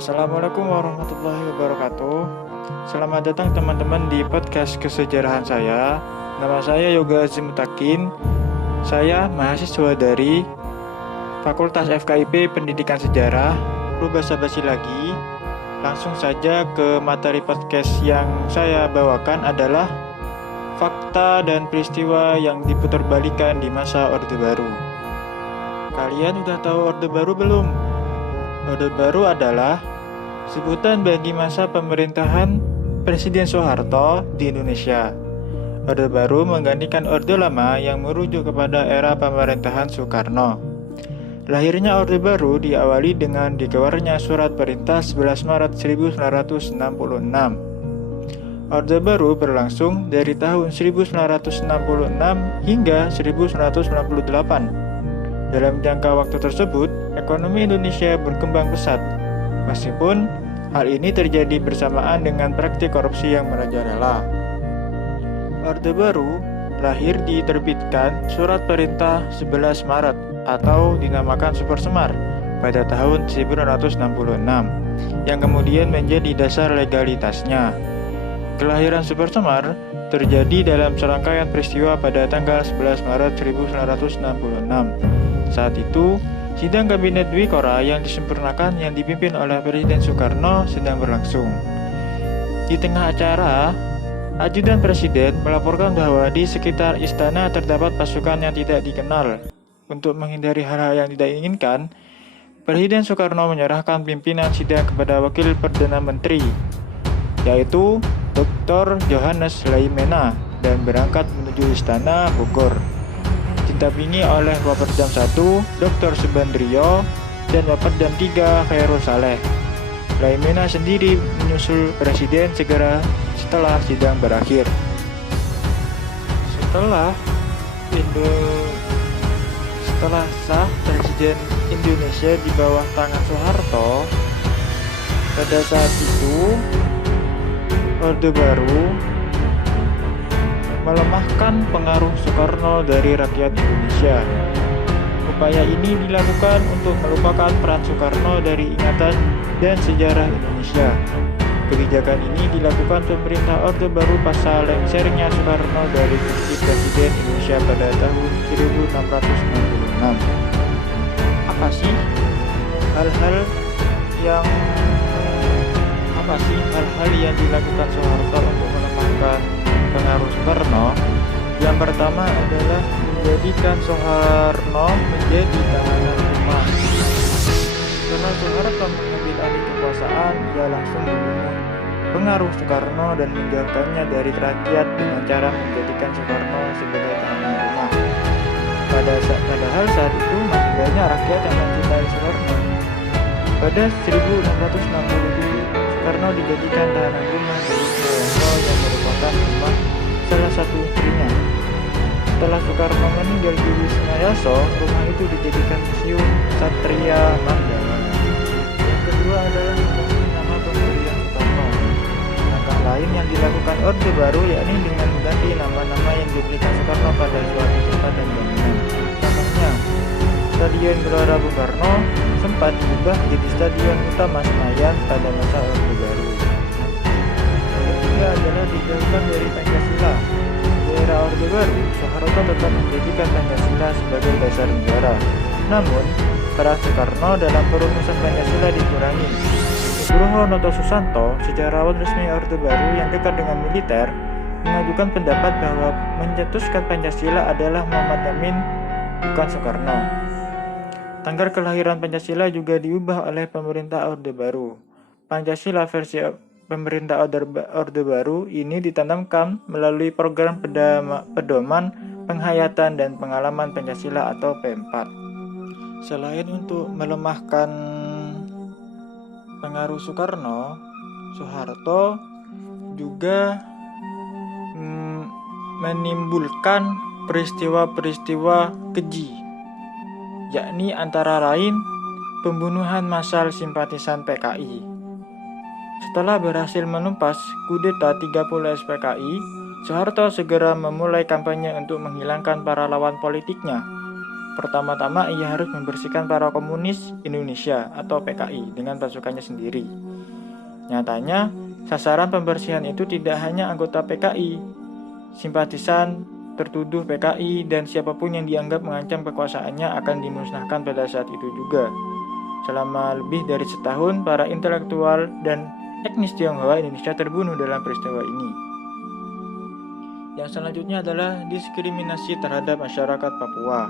Assalamualaikum warahmatullahi wabarakatuh. Selamat datang teman-teman di podcast kesejarahan saya. Nama saya Yoga Azim Mutakin. Saya mahasiswa dari Fakultas FKIP Pendidikan Sejarah. Perlu basa-basi lagi. Langsung saja ke materi podcast yang saya bawakan adalah fakta dan peristiwa yang diputarbalikan di masa Orde Baru. Kalian udah tahu Orde Baru belum? Orde Baru adalah sebutan bagi masa pemerintahan Presiden Soeharto di Indonesia. Orde Baru menggantikan Orde Lama yang merujuk kepada era pemerintahan Soekarno. Lahirnya Orde Baru diawali dengan dikeluarnya Surat Perintah 11 Maret 1966. Orde Baru berlangsung dari tahun 1966 hingga 1998. Dalam jangka waktu tersebut, ekonomi Indonesia berkembang pesat. Meskipun hal ini terjadi bersamaan dengan praktik korupsi yang merajalela. Orde Baru lahir diterbitkan Surat Perintah 11 Maret atau dinamakan Super Semar pada tahun 1966 yang kemudian menjadi dasar legalitasnya. Kelahiran Super Semar terjadi dalam serangkaian peristiwa pada tanggal 11 Maret 1966. Saat itu, sidang Kabinet Dwikora yang disempurnakan yang dipimpin oleh Presiden Soekarno sedang berlangsung. Di tengah acara, ajudan Presiden melaporkan bahwa di sekitar istana terdapat pasukan yang tidak dikenal. Untuk menghindari hal-hal yang tidak diinginkan, Presiden Soekarno menyerahkan pimpinan sidang kepada Wakil Perdana Menteri, yaitu Dr. Johannes Laimena, dan berangkat menuju Istana Bogor. Didampingi oleh Waperdam 1, Dr. Subandrio, dan Waperdam 3, Khairul Saleh. Laimena sendiri menyusul Presiden segera setelah sidang berakhir. Setelah sah Presiden Indonesia di bawah tangan Soeharto, pada saat itu Orde Baru melemahkan pengaruh Soekarno dari rakyat Indonesia. Upaya ini dilakukan untuk melupakan peran Soekarno dari ingatan dan sejarah Indonesia. Kebijakan ini dilakukan pemerintah Orde Baru pasca lengsernya Soekarno dari kursi Presiden Indonesia pada tahun 1666. Apa sih hal-hal yang dilakukan Soeharto untuk melemahkan pengaruh Soekarno? Yang pertama adalah menjadikan Soekarno menjadi tahanan rumah. Karena Soeharto mengambil alih kekuasaan, ia langsung membunuh pengaruh Soekarno dan menjauhkannya dari rakyat dengan cara menjadikan Soekarno sebagai tahanan rumah. Padahal saat itu masih banyak rakyat yang mencintai Soekarno. Pada 1667, Soekarno dijadikan tahanan rumah di Soeharto yang merupakan rumah salah satu istrinya. Setelah Soekarno meninggal di Wisma Yaso, rumah itu dijadikan Museum Satria Mandala. Yang kedua adalah mengganti nama pemberian Soekarno. Langkah lain yang dilakukan Orde Baru yakni dengan mengganti nama-nama yang diberikan Soekarno pada suatu tempat dan bangunan. Contohnya, Stadion Gelora Bung Karno sempat diubah menjadi Stadion Utama Senayan pada masa Orde Baru. Yang ketiga adalah dijauhkan dari Pancasila. Di era Orde Baru, Soeharto tetap menjadikan Pancasila sebagai dasar negara. Namun, peran Soekarno dalam perumusan Pancasila dikurangi. Nugroho Noto Susanto, sejarawan resmi Orde Baru yang dekat dengan militer, mengajukan pendapat bahwa mencetuskan Pancasila adalah Muhammad Yamin, bukan Soekarno. Tanggal kelahiran Pancasila juga diubah oleh pemerintah Orde Baru. Pancasila versi pemerintah Orde Baru ini ditanamkan melalui program pedoman penghayatan dan pengalaman Pancasila atau P4. Selain untuk melemahkan pengaruh Soekarno, Soeharto juga menimbulkan peristiwa-peristiwa keji, yakni antara lain pembunuhan massal simpatisan PKI. Setelah berhasil menumpas kudeta 30 SPKI, Soeharto segera memulai kampanye untuk menghilangkan para lawan politiknya. pertama-tama ia harus membersihkan para komunis Indonesia atau PKI dengan pasukannya sendiri. Nyatanya, sasaran pembersihan itu tidak hanya anggota PKI, simpatisan, tertuduh PKI, dan siapapun yang dianggap mengancam kekuasaannya akan dimusnahkan pada saat itu juga. Selama lebih dari setahun, para intelektual dan etnis Tionghoa Indonesia terbunuh dalam peristiwa ini. Yang selanjutnya adalah diskriminasi terhadap masyarakat Papua.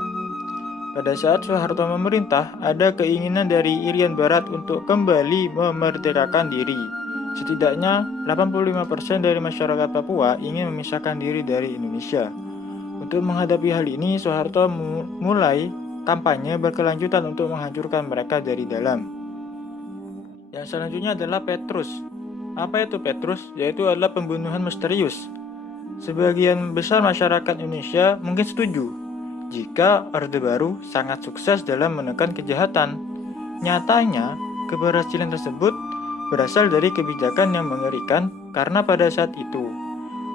Pada saat Soeharto memerintah, ada keinginan dari Irian Barat untuk kembali memerdekakan diri. Setidaknya 85% dari masyarakat Papua ingin memisahkan diri dari Indonesia. Untuk menghadapi hal ini, Soeharto mulai kampanye berkelanjutan untuk menghancurkan mereka dari dalam. Yang selanjutnya adalah Petrus. Apa itu Petrus? Yaitu adalah pembunuhan misterius. Sebagian besar masyarakat Indonesia mungkin setuju jika Orde Baru sangat sukses dalam menekan kejahatan. Nyatanya, keberhasilan tersebut berasal dari kebijakan yang mengerikan karena pada saat itu,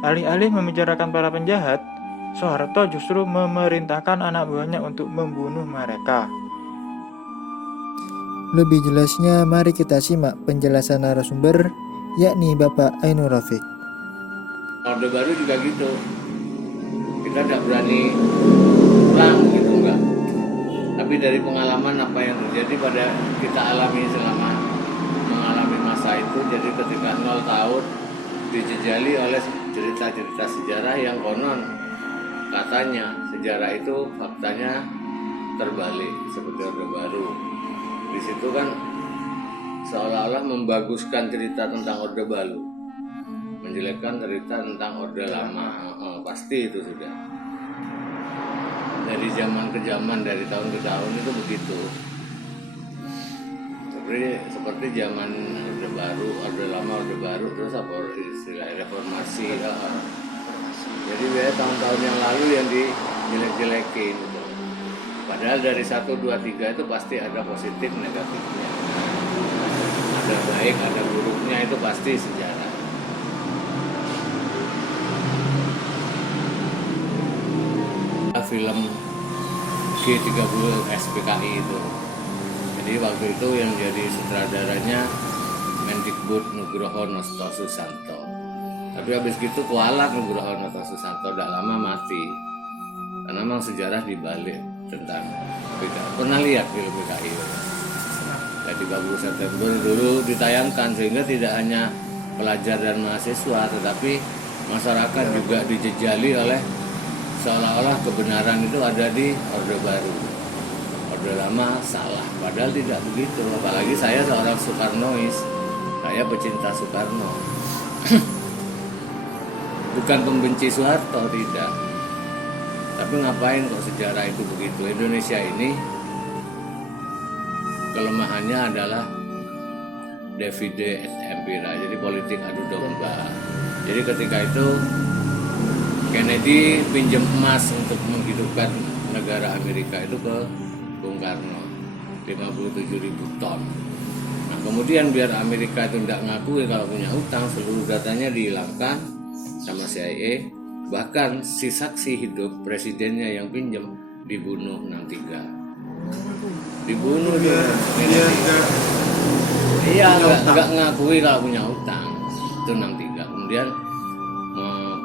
alih-alih memenjarakan para penjahat, Soeharto justru memerintahkan anak buahnya untuk membunuh mereka. Lebih jelasnya, mari kita simak penjelasan narasumber, yakni Bapak Ainur Rafiq. Orde Baru juga gitu, kita tidak berani pulang gitu, enggak. Tapi dari pengalaman apa yang terjadi pada kita alami selama mengalami masa itu, jadi ketika 0 tahun dijejali oleh cerita-cerita sejarah yang konon katanya sejarah itu faktanya terbalik seperti Orde Baru. Di situ kan seolah-olah membaguskan cerita tentang Orde Baru, menjelekkan cerita tentang Orde Lama. Pasti itu sudah dari zaman ke zaman, dari tahun ke tahun itu begitu. Seperti zaman Orde Baru, Orde Lama, Orde Baru, terus apa istilah reformasi. Jadi tahun-tahun yang lalu yang dijelek-jelekin gitu. Padahal dari 1, 2, 3 itu pasti ada positif negatifnya, ada baik ada buruknya, itu pasti sejarah. Film G30 SPKI itu, jadi waktu itu yang jadi sutradaranya Mendikbud Nugroho Nosto Susanto. Tapi habis gitu kualat Nugroho Nosto Susanto, tidak lama mati. Karena memang sejarah dibalik tentang PKI. Pernah lihat film PKI? Jadi 30 September dulu ditayangkan, sehingga tidak hanya pelajar dan mahasiswa, tetapi masyarakat juga dijejali oleh seolah-olah kebenaran itu ada di Orde Baru. Orde Lama salah, padahal tidak begitu. Apalagi saya seorang Soekarnois, saya pecinta Soekarno. Bukan pembenci Soeharto, tidak. Tapi ngapain kok sejarah itu begitu? Indonesia ini kelemahannya adalah divide et impera, jadi politik adu domba. Jadi ketika itu Kennedy pinjam emas untuk menghidupkan negara Amerika itu ke Bung Karno, 57.000 ton. Nah kemudian biar Amerika itu tidak ngakui kalau punya utang, seluruh datanya dihilangkan sama CIA. Bahkan si saksi hidup presidennya yang pinjam dibunuh 63. Dibunuh dia. Iya, nggak ngakui kalau punya utang, itu 63. Kemudian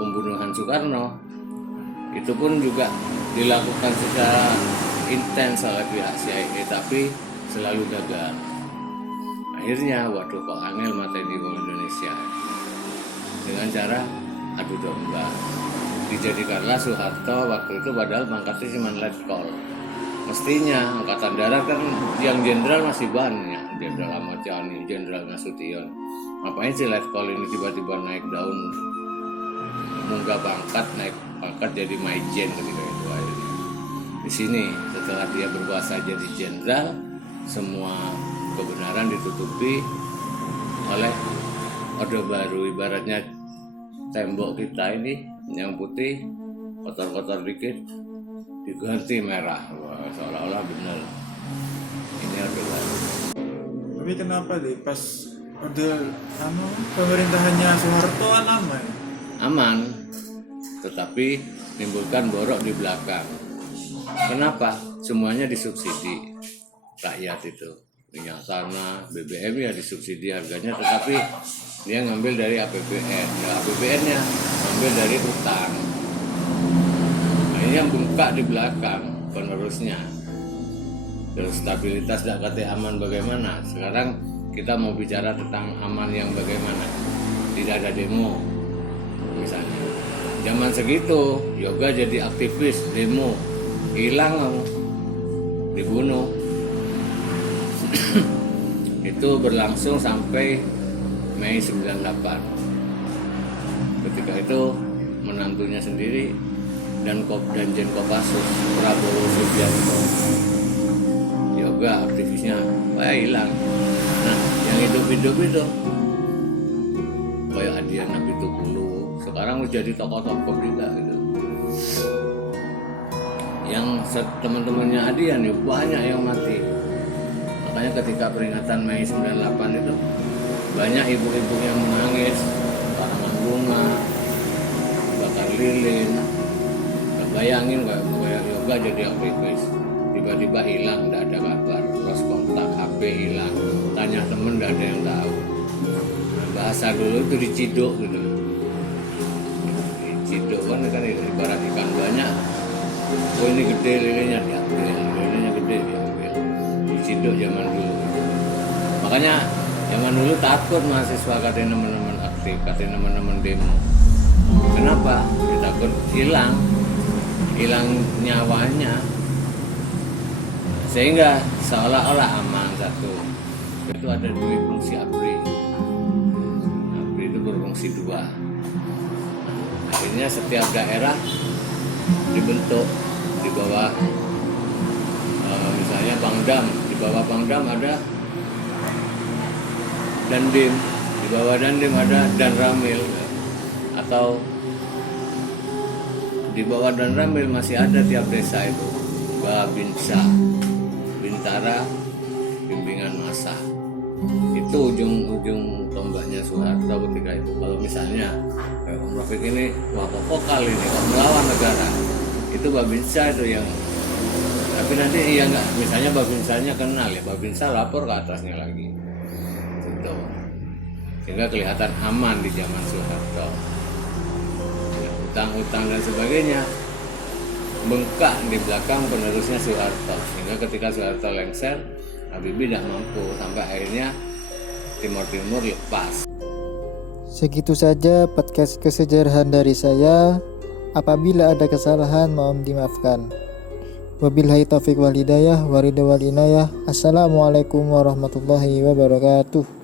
pembunuhan Soekarno itu pun juga dilakukan secara intens oleh pihak CIA, tapi selalu gagal. Akhirnya waduh kok angel mateni wong Indonesia dengan cara adu domba. Dijadikanlah Soeharto waktu itu, padahal pangkatnya cuma letkol. Mestinya angkatan darat kan yang jenderal masih banyak, Jenderal Ahmad Yani, Jenderal Nasution. Ngapain sih letkol ini tiba-tiba naik daun, munggah pangkat, naik pangkat jadi maijen ketika itu akhirnya. Di sini setelah dia berkuasa jadi jenderal, semua kebenaran ditutupi oleh Orde Baru. Ibaratnya tembok kita ini yang putih kotor-kotor dikit diganti merah. Wah, seolah-olah benar ini Orde Baru. Tapi kenapa deh pas Orde Lama pemerintahannya Soeharto aman? Aman, tetapi menimbulkan borok di belakang. Kenapa? semuanya disubsidi rakyat itu. Minyak tanah, BBM ya disubsidi harganya, tetapi dia ngambil dari APBN. Nah, APBN-nya ngambil dari utang. Nah, ini yang bengkak di belakang penerusnya. Terus stabilitas dan kata aman bagaimana? Sekarang kita mau bicara tentang aman yang bagaimana? Tidak ada demo misalnya. Zaman segitu yoga jadi aktivis demo, hilang, dibunuh. Itu berlangsung sampai Mei 98. Ketika itu menantunya sendiri dan Danjen Kopassus Prabowo Subianto yoga aktivisnya hilang. Nah, yang hidup-hidup itu kayak Adiana Pitupulu sekarang jadi tokoh-tokoh juga gitu. Yang teman-temannya Adian ya banyak yang mati. Makanya ketika peringatan Mei 98 itu banyak ibu-ibu yang menangis, karangan bunga, bakar lilin. Bayangin kayak yoga jadi aktivis, tiba-tiba hilang, tidak ada kabar, terus kontak HP hilang, tanya temen tidak ada yang tahu. Nah, bahasa dulu itu diciduk gitu. Diciduk kan ibarat ikan banyak. Oh ini gede lilinnya diambil, lilinnya gede diambil. Diciduk zaman dulu. Makanya zaman dulu takut mahasiswa katanya teman-teman aktif, katanya teman-teman demo. Kenapa? Ya, takut hilang nyawanya, sehingga seolah-olah aman satu. Itu ada dua fungsi ABRI. ABRI itu berfungsi dua. Akhirnya setiap daerah dibentuk di bawah misalnya Pangdam, di bawah Pangdam ada Dandim, di bawah Dandim ada Danramil, atau di bawah Danramil masih ada tiap desa itu Babinsa, Bintara, Bimbingan Massa. Itu ujung tombaknya Soeharto ketika itu. Kalau misalnya Om Rafiq ini vokal ini melawan negara, itu Babinsa itu yang. Tapi nanti iya nggak, misalnya Babinsanya kenal ya, Babinsa lapor ke atasnya lagi. Gitu. Sehingga kelihatan aman di zaman Soeharto. Utang-utang dan sebagainya bengkak di belakang penerusnya Soeharto, sehingga ketika Soeharto lengser, Habibie tidak mampu, sampai akhirnya Timur Timur lepas. Segitu saja podcast kesejarahan dari saya. Apabila ada kesalahan mohon dimaafkan. Wabillahi taufiq wal hidayah, waridha wal inayah. Assalamualaikum warahmatullahi wabarakatuh.